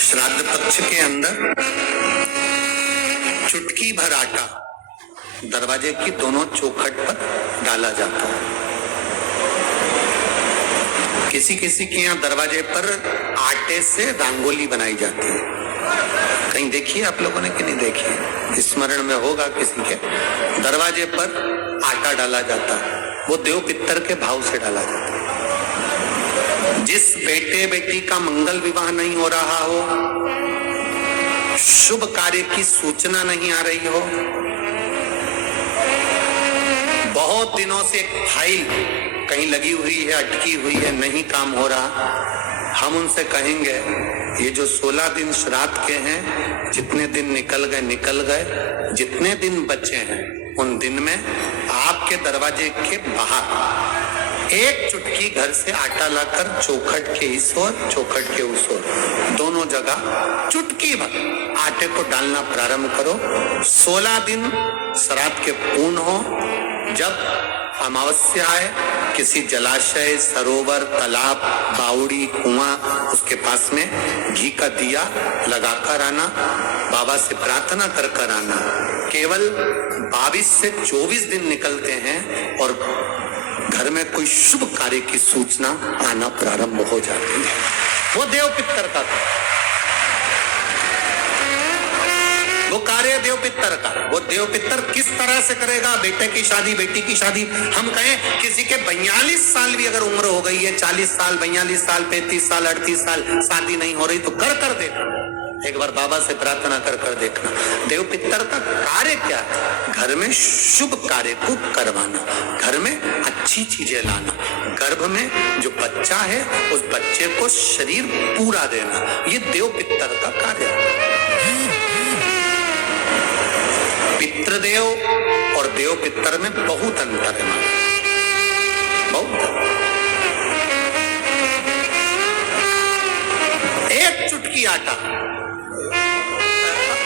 श्राद्ध पक्ष के अंदर चुटकी भर आटा दरवाजे की दोनों चौखट पर डाला जाता है। किसी किसी के यहाँ दरवाजे पर आटे से रंगोली बनाई जाती है। कहीं देखिए आप लोगों ने कि नहीं देखी? स्मरण में होगा किसी के। दरवाजे पर आटा डाला जाता है, वो देव पितर के भाव से डाला जाता है। जिस बेटे बेटी का मंगल विवाह नहीं हो रहा हो, शुभ कार्य की सूचना नहीं आ रही हो, बहुत दिनों से एक फाइल कहीं लगी हुई है, अटकी हुई है, नहीं काम हो रहा, हम उनसे कहेंगे ये जो 16 दिन श्राद्ध के हैं, जितने दिन निकल गए, जितने दिन बचे हैं उन दिन में आपके दरवाजे के बाहर एक चुटकी घर से आटा लाकर चौखट के इस ओर चौखट के उस ओर दोनों जगह चुटकी भर आटे को डालना प्रारंभ करो। 16 दिन श्राद्ध के पूर्ण हो। जब अमावस्या आए, किसी जलाशय, सरोवर, तालाब, बावड़ी, कुआं, उसके पास में घी का दिया लगाकर आना, बाबा से प्रार्थना कर आना। केवल 22 से 24 दिन निकलते हैं और घर में कोई शुभ कार्य की सूचना आना प्रारंभ हो जाती है। वो देव पितर का, वो कार्य देव पितर का। वो देव पितर किस तरह से करेगा? बेटे की शादी, बेटी की शादी, हम कहें किसी के 42 साल भी अगर उम्र हो गई है, 40 साल, 42 साल, 35 साल, 38 साल, शादी नहीं हो रही तो कर देखना, एक बार बाबा से प्रार्थना कर देखना। देव पितर का कार्य क्या है? घर में शुभ कार्य को करवाना, घर में अच्छी चीजें लाना, गर्भ में जो बच्चा है उस बच्चे को शरीर पूरा देना, ये देव पितर का कार्य है। पितृदेव और देव पितर में बहुत अंतर है, बहुत। एक चुटकी आटा,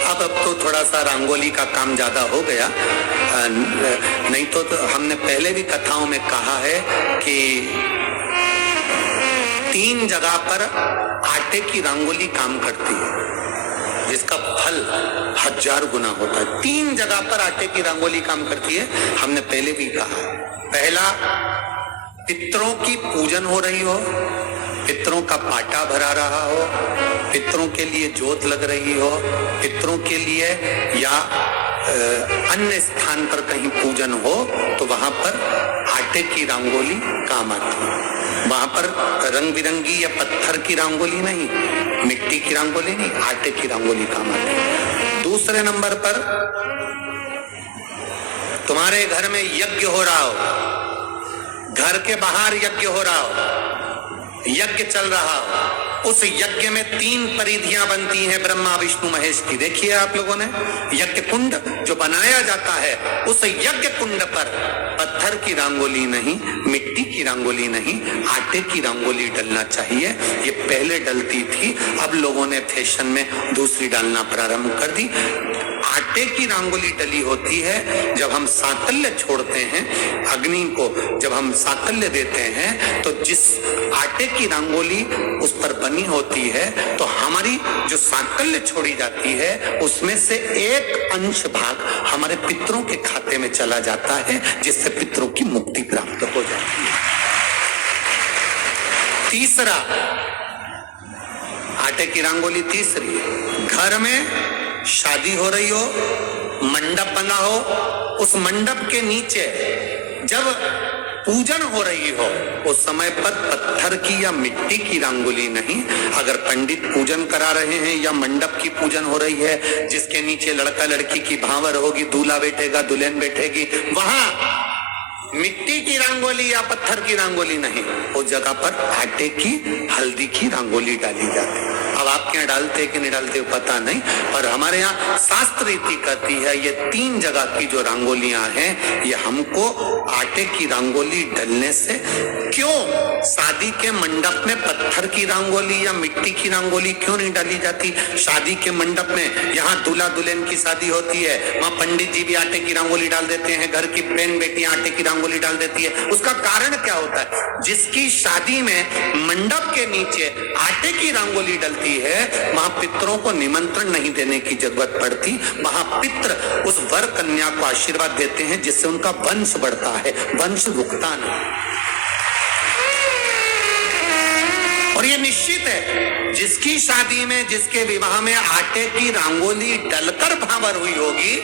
अब तो थोड़ा सा रंगोली का काम ज्यादा हो गया, नहीं तो हमने पहले भी कथाओं में कहा है कि 3 जगह पर आटे की रंगोली काम करती है, जिसका फल 1000 गुना होता है। 3 जगह पर आटे की रंगोली काम करती है, हमने पहले भी कहा। पहला, पितरों की पूजन हो रही हो, पितरों का पाटा भरा रहा हो, पितरों के लिए जोत लग रही हो, पितरों के लिए या अन्य स्थान पर कहीं पूजन हो, तो वहां पर आटे की रंगोली काम आती है। वहां पर रंग बिरंगी या पत्थर की रंगोली नहीं, मिट्टी की रंगोली नहीं, आटे की रंगोली काम आती है। दूसरे नंबर पर, तुम्हारे घर में यज्ञ हो रहा हो, घर के बाहर यज्ञ हो रहा हो, यज्ञ चल रहा हो, उस यज्ञ में 3 परिधियां बनती हैं ब्रह्मा विष्णु महेश की। देखिए आप लोगों ने, यज्ञ कुंड जो बनाया जाता है, उस यज्ञ कुंड पर पत्थर की रंगोली नहीं, मिट्टी की रंगोली नहीं, आटे की रंगोली डलना चाहिए। ये पहले डलती थी, अब लोगों ने फैशन में दूसरी डालना प्रारंभ कर दी। आटे की रंगोली डली होती है जब हम साकल्य छोड़ते हैं, अग्नि को जब हम साकल्य देते हैं, तो जिस आटे की रंगोली उस पर बनी होती है, तो हमारी जो साकल्य छोड़ी जाती है उसमें से एक अंश भाग हमारे पितरों के खाते में चला जाता है, जिससे पितरों की मुक्ति प्राप्त हो जाती है। तीसरा, आटे की रंगोली तीसरी, घर में शादी हो रही हो, मंडप बना हो, उस मंडप के नीचे जब पूजन हो रही हो, उस समय पर पत्थर की या मिट्टी की रंगोली नहीं। अगर पंडित पूजन करा रहे हैं या मंडप की पूजन हो रही है, जिसके नीचे लड़का लड़की की भांवर होगी, दूल्हा बैठेगा, दुल्हन बैठेगी, वहां मिट्टी की रंगोली या पत्थर की रंगोली नहीं, उस जगह पर आटे की, हल्दी की रंगोली डाली जाती है। अब आपके यहाँ डालते कि नहीं डालते पता नहीं, पर हमारे यहाँ शास्त्र रीति कहती है ये 3 जगह की जो रंगोलियां हैं, ये हमको आटे की रंगोली डलने से, क्यों शादी के मंडप में पत्थर की रंगोली या मिट्टी की रंगोली क्यों नहीं डाली जाती? शादी के मंडप में, यहाँ दूल्हा दुल्हन की शादी होती है, वहाँ पंडित जी भी आटे की रंगोली डाल देते हैं, घर की बहन बेटी आटे की रंगोली डाल देती है। उसका कारण क्या होता है? जिसकी शादी में मंडप के नीचे आटे की रंगोली डलती होती है वहां पितरों को निमंत्रण नहीं देने की जरूरत पड़ती। वहां पितर उस वर कन्या को आशीर्वाद देते हैं जिससे उनका वंश बढ़ता है, वंश रुकता नहीं। और ये निश्चित है जिसकी शादी में, जिसके विवाह में आटे की रंगोली डलकर भावर हुई होगी,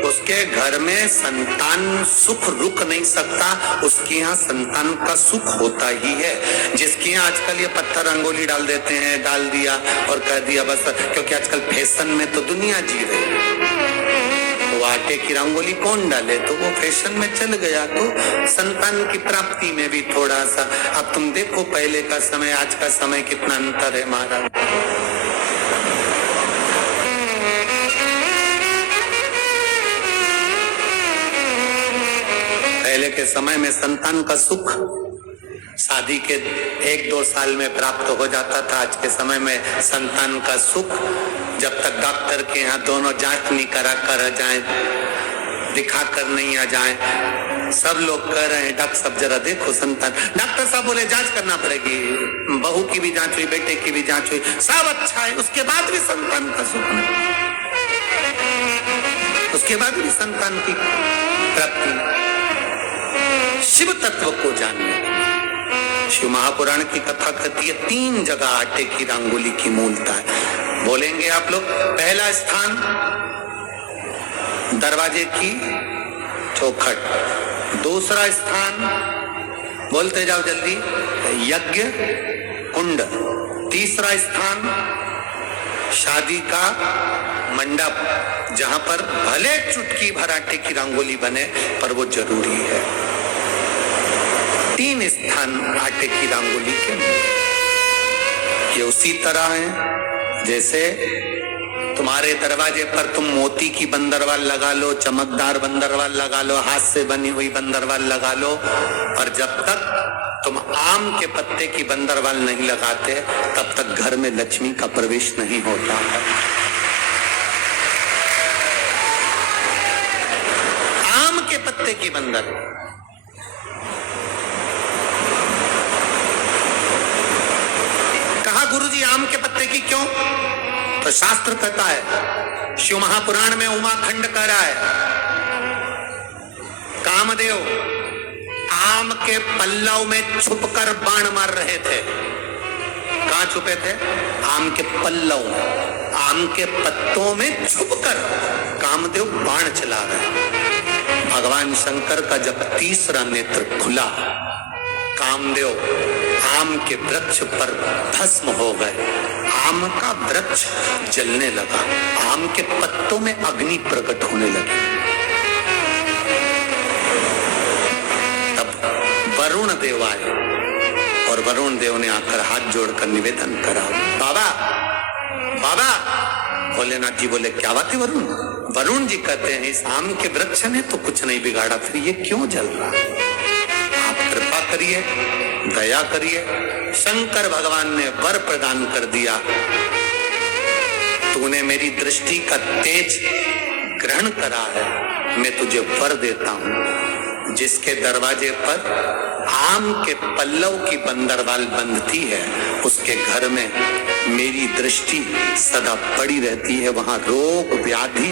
उसके घर में संतान सुख रुक नहीं सकता, उसके यहाँ संतान का सुख होता ही है। जिसके यहाँ आजकल ये पत्थर रंगोली डाल देते हैं, डाल दिया और कह दिया बस, क्योंकि आजकल फैशन में तो दुनिया जी रही, तो आटे की रंगोली कौन डाले, तो वो फैशन में चल गया। तो संतान की प्राप्ति में भी थोड़ा सा, अब तुम देखो पहले का समय आज का समय कितना अंतर है महाराज। पहले के समय में संतान का सुख शादी के 1-2 साल में प्राप्त हो जाता था। आज के समय में संतान का सुख जब तक डॉक्टर के यहाँ दोनों जांच नहीं करा कर जाए, दिखा कर नहीं आ जाए, सब लोग कह रहे हैं डॉक्टर साहब जरा देखो संतान, डॉक्टर साहब बोले जांच करना पड़ेगी, बहू की भी जांच हुई, बेटे की भी जांच हुई, सब अच्छा है, उसके बाद भी संतान का सुख नहीं, उसके बाद भी संतान की प्राप्ति। शिव तत्व को जानने, शिव महापुराण की कथा कहती है 3 जगह आटे की रंगोली की मूलता है। बोलेंगे आप लोग, पहला स्थान दरवाजे की चौखट, दूसरा स्थान बोलते जाओ जल्दी यज्ञ कुंड, तीसरा स्थान शादी का मंडप जहां पर भले चुटकी भर आटे की रंगोली बने पर वो जरूरी है। 3 स्थान आटे की रंगोली के, ये उसी तरह है जैसे तुम्हारे दरवाजे पर तुम मोती की बंदरवाल लगा लो, चमकदार बंदरवाल लगा लो, हाथ से बनी हुई बंदरवाल लगा लो, पर जब तक तुम आम के पत्ते की बंदरवाल नहीं लगाते तब तक घर में लक्ष्मी का प्रवेश नहीं होता है। आम के पत्ते की बंदर, कहा गुरुजी आम के पत्ते की क्यों? तो शास्त्र कहता है, शिव महापुराण में उमाखंड कह रहा है, कामदेव आम के पल्लव में छुपकर बाण मार रहे थे। कहां छुपे थे? आम के पल्लव में, आम के पत्तों में छुपकर कामदेव बाण चला रहे। भगवान शंकर का जब तीसरा नेत्र खुला, कामदेव आम के वृक्ष पर भस्म हो गए, आम का वृक्ष जलने लगा, आम के पत्तों में अग्नि प्रकट होने लगी। तब वरुण देव आए और वरुण देव ने आकर हाथ जोड़कर निवेदन करा, बाबा बाबा। भोलेनाथ जी बोले क्या बात है वरुण? वरुण जी कहते हैं इस आम के वृक्ष ने तो कुछ नहीं बिगाड़ा, फिर ये क्यों जल रहा? आप कृपा करिए, दया करिए। शंकर भगवान ने वर प्रदान कर दिया, तूने मेरी दृष्टि का तेज ग्रहण करा है, मैं तुझे वर देता हूं। जिसके दरवाजे पर आम के पल्लव की बंदरवाल बंधती है उसके घर में मेरी दृष्टि सदा पड़ी रहती है, वहां रोग व्याधि